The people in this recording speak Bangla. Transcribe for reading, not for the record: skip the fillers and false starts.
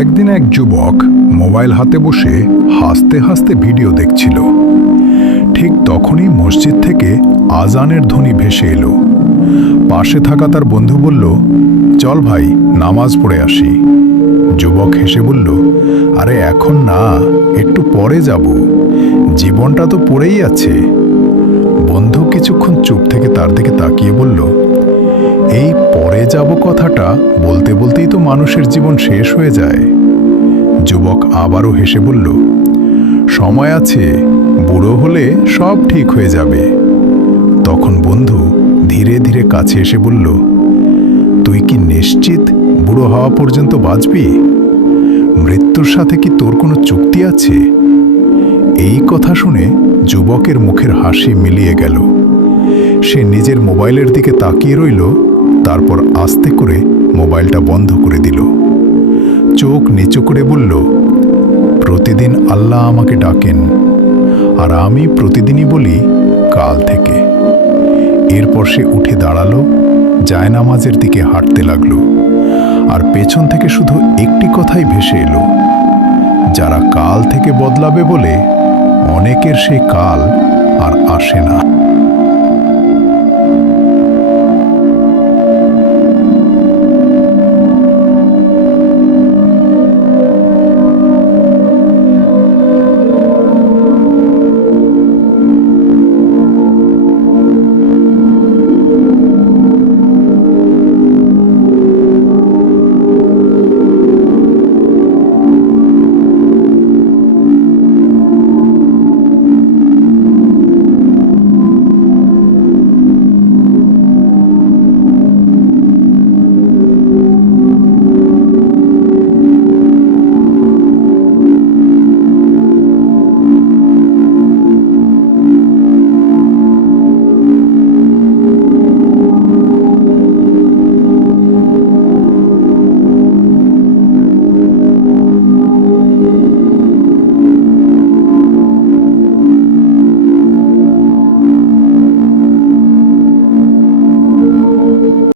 একদিন এক যুবক মোবাইল হাতে বসে হাসতে হাসতে ভিডিও দেখছিল। ঠিক তখনই মসজিদ থেকে আজানের ধ্বনি ভেসে এলো। পাশে থাকা তার বন্ধু বলল, চল ভাই, নামাজ পড়ে আসি। যুবক হেসে বলল, আরে এখন না, একটু পরে যাব, জীবনটা তো পড়েই আছে। বন্ধু কিছুক্ষণ চুপ থেকে তার দিকে তাকিয়ে বলল, এই পরে যাব কথাটা বলতে বলতেই তো মানুষের জীবন শেষ হয়ে যায়। যুবক আবারও হেসে বলল, সময় আছে, বুড়ো হলে সব ঠিক হয়ে যাবে। তখন বন্ধু ধীরে ধীরে কাছে এসে বলল, তুই কি নিশ্চিত বুড়ো হওয়া পর্যন্ত বাঁচবি? মৃত্যুর সাথে কি তোর কোনো চুক্তি আছে? এই কথা শুনে যুবকের মুখের হাসি মিলিয়ে গেল। সে নিজের মোবাইলের দিকে তাকিয়ে রইল, তারপর আস্তে করে মোবাইলটা বন্ধ করে দিল। চোখ নিচু করে বলল, প্রতিদিন আল্লাহ আমাকে ডাকেন, আর আমি প্রতিদিনই বলি কাল থেকে। এরপর সে উঠে দাঁড়ালো, জায়নামাজের দিকে হাঁটতে লাগলো। আর পেছন থেকে শুধু একটি কথাই ভেসে এলো, যারা কাল থেকে বদলাবে বলে, অনেকের সেই কাল আর আসে না।